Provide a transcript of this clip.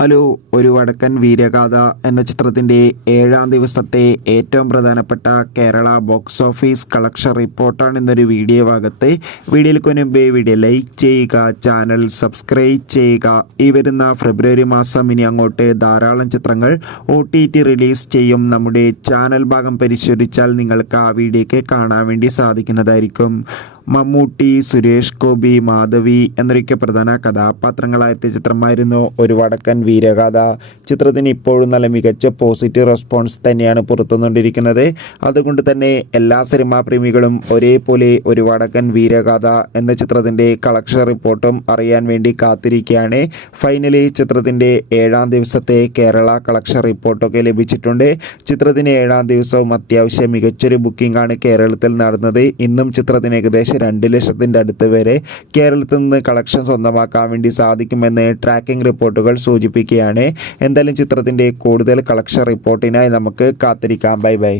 Hello ഒരു വടക്കൻ വീരഗാഥ എന്ന ചിത്രത്തിന്റെ ഏഴാം ദിവസത്തെ ഏറ്റവും പ്രധാനപ്പെട്ട കേരള ബോക്സ് ഓഫീസ് കളക്ഷൻ റിപ്പോർട്ടാണ് ഇന്നൊരു വീഡിയോ ഭാഗത്ത്. വീഡിയോയിൽ മുൻപേ വീഡിയോ ലൈക്ക് ചെയ്യുക ചാനൽ സബ്സ്ക്രൈബ് ചെയ്യുക. ഈ വരുന്ന ഫെബ്രുവരി മാസം ഇനി അങ്ങോട്ട് ധാരാളം ചിത്രങ്ങൾ ഒ റിലീസ് ചെയ്യും. നമ്മുടെ ചാനൽ ഭാഗം പരിശോധിച്ചാൽ നിങ്ങൾക്ക് ആ വീഡിയോയ്ക്ക് കാണാൻ വേണ്ടി സാധിക്കുന്നതായിരിക്കും. മമ്മൂട്ടി സുരേഷ് ഗോപി മാധവി എന്നൊക്കെ പ്രധാന കഥാപാത്രങ്ങളായെത്തിയ ചിത്രമായിരുന്നു ഒരു വടക്കൻ വീരഗാഥ. ചിത്രത്തിന് ഇപ്പോഴും നല്ല മികച്ച പോസിറ്റീവ് റെസ്പോൺസ് തന്നെയാണ് പുറത്തുനിന്നുകൊണ്ടിരിക്കുന്നത്. അതുകൊണ്ട് തന്നെ എല്ലാ സിനിമാ പ്രേമികളും ഒരേപോലെ ഒരു വടക്കൻ വീരഗാഥ എന്ന ചിത്രത്തിന്റെ കളക്ഷൻ റിപ്പോർട്ടും അറിയാൻ വേണ്ടി കാത്തിരിക്കുകയാണ്. ഫൈനലി ചിത്രത്തിന്റെ ഏഴാം ദിവസത്തെ കേരള കളക്ഷൻ റിപ്പോർട്ടൊക്കെ ലഭിച്ചിട്ടുണ്ട്. ചിത്രത്തിന് ഏഴാം ദിവസവും അത്യാവശ്യം മികച്ചൊരു ബുക്കിംഗ് ആണ് കേരളത്തിൽ നടന്നത്. ഇന്നും ചിത്രത്തിന് ഏകദേശം രണ്ട് ലക്ഷത്തിന്റെ അടുത്ത് വരെ കേരളത്തിൽ നിന്ന് കളക്ഷൻ സ്വന്തമാക്കാൻ വേണ്ടി സാധിക്കുമെന്ന് ട്രാക്കിംഗ് റിപ്പോർട്ടുകൾ സൂചിപ്പിക്കുകയാണ്. എന്തായാലും ചിത്രത്തിന്റെ കൂടുതൽ കളക്ഷൻ റിപ്പോർട്ടിനായി നമുക്ക് കാത്തിരിക്കാം. Bye bye